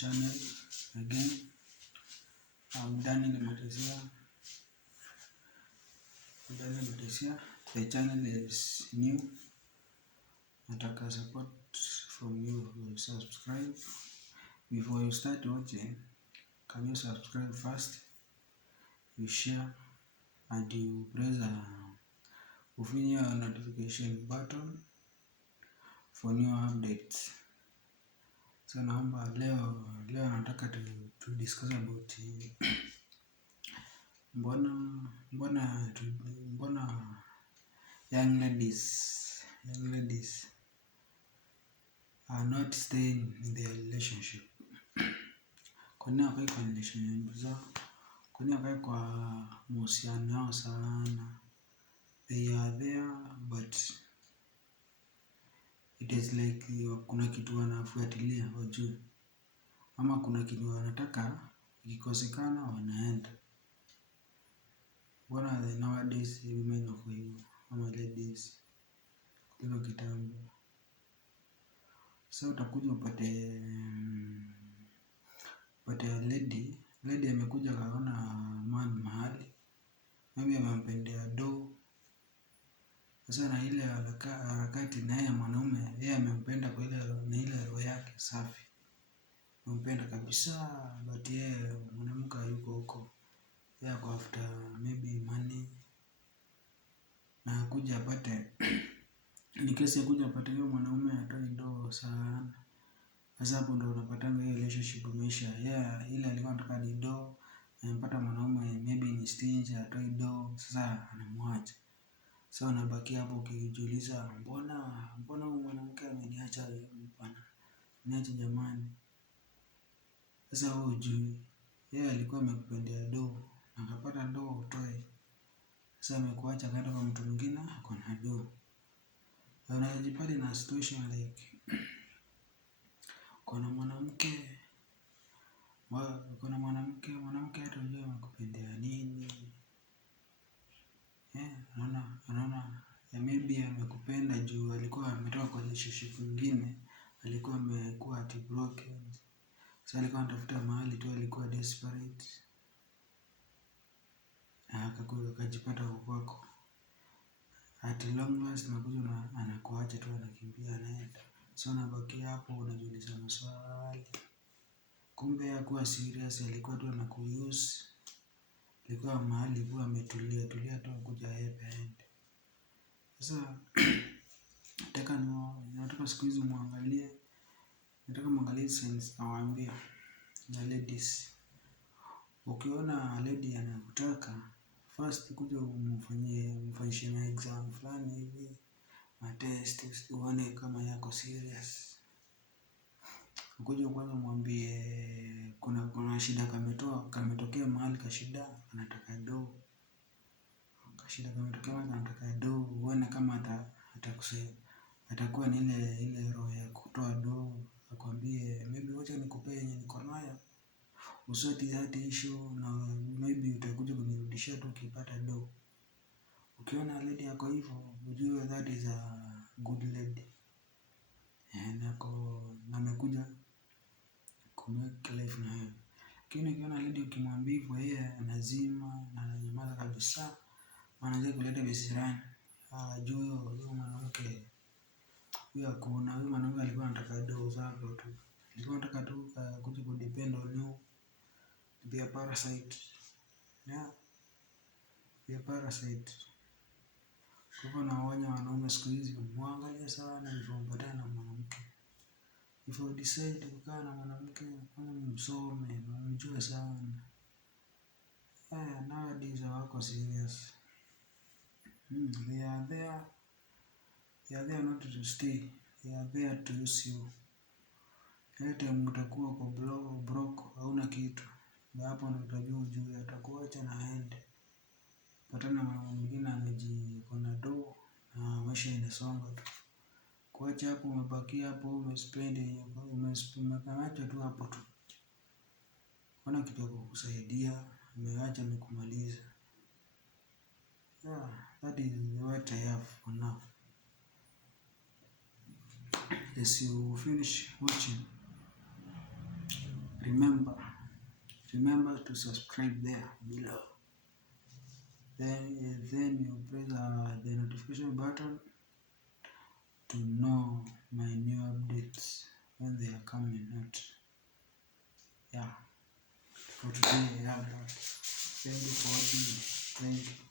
channel again. I'm Daniel Matisia. The channel is new. Nataka support from you. Subscribe. Before you start watching, can you subscribe first? You share and you press ufinya notification button for new updates. So naomba leo nataka to discuss about mbona young ladies are not staying in their relationship. Kwa nini hawakai kwa relationship zao? Kwa nini hawakai kwa mahusiano yao sana? They are there but it is like kuna kitu wanafuatilia wajue, ama kuna kitu wanataka ikikosekana wanaenda. Mbona the nowadays women wako hivyo ama ladies kuliko kitambo? So utakuja upate lady amekuja kaona man mahali, maybe amempendea do. Sasa na ile harakati na yeye mwanaume, yeye amempenda kwa ile roho yake safi, amempenda kabisa, but yeye mwanamke yuko huko, yeye ako after maybe money, na kuja apate ni kesi ya kuja apate hiyo mwanaume hatoi do sana. Sasa hapo ndo unapatanga hiyo relationship imeisha. Yeah, ile alikuwa anataka ni do, amepata mwanaume maybe ni stingy, hatoi do, sasa anamwacha. Sasa unabaki hapo ukijiuliza, mbona huyu mwanamke ameniacha bwana? Niache jamani. Sasa wewe hujui, yeye alikuwa amekupendea do, akapata do utoe. Sasa amekuacha kaenda kwa mtu mwingine ako na do. Unajipata na situation like kuna mwanamke hata hujui amekupendea nini. Unaona maybe amekupenda juu alikuwa ametoka kwa relationship nyingine, alikuwa amekuwa ati broken. Sasa alikuwa anatafuta mahali tu, alikuwa desperate, akajipata kwako. At long last nakuja anakuacha tu, anakimbia anaenda. So unabaki hapo unajiuliza maswali. Kumbe hakuwa serious, alikuwa tu anakuuse. Alikuwa mahali tu ametulia tu kuja hepe aende. Sasa nataka siku hizi muangalie. Nataka muangalie signs nawaambia na ladies. Ukiona lady anakutaka, first kuja umfanyishie na exam fulani hivi, matest uone kama yako serious. Ukuje kwanza mwambie kuna shida kametokea mahali, kashida anataka do. Uone kama atakusaidia. Atakuwa ni ile roho ya kutoa do, akwambie maybe wacha nikupee yenye niko nayo, usort that issue na maybe utakuja kunirudishia tu ukipata do. Ukiona lady yako hivyo, ujue that is a good lady. Na amekuja kumake life na wewe. Lakini ukiona lady ukimwambia hivyo, yeye anazima na ananyamaza kabisa, anaanza kuleta visirani. Juu huyo mwanamke huyo mwanamke alikuwa anataka do zako tu. Alikuwa anataka tu kuja kudepend on you. Be a parasite. Yeah. Be a parasite. Kwa hivyo nawaonya wanaume siku hizi, muangalie sana before mpatane na mwanamke. Before decide kukaa na mwanamke, kwanza msome na mjue sana. Nowadays hawako serious. They are there not to stay. They are there to use you. Ile time mtakuwa kwa broke, hauna kitu, na hapo ndo utajua ujue atakuacha na aende. Patana na mwingine amejikona do na maisha inasonga tu. Kuacha hapo umebaki hapo umekamacha tu hapo tu. Hana kitu ya kukusaidia, ameacha amekumaliza. Yeah, that is what I have for now. As you finish watching, remember to subscribe there below. Then you press the notification button to know my new updates when they are coming out. Yeah, for today I have that. Thank you for watching. Thank you.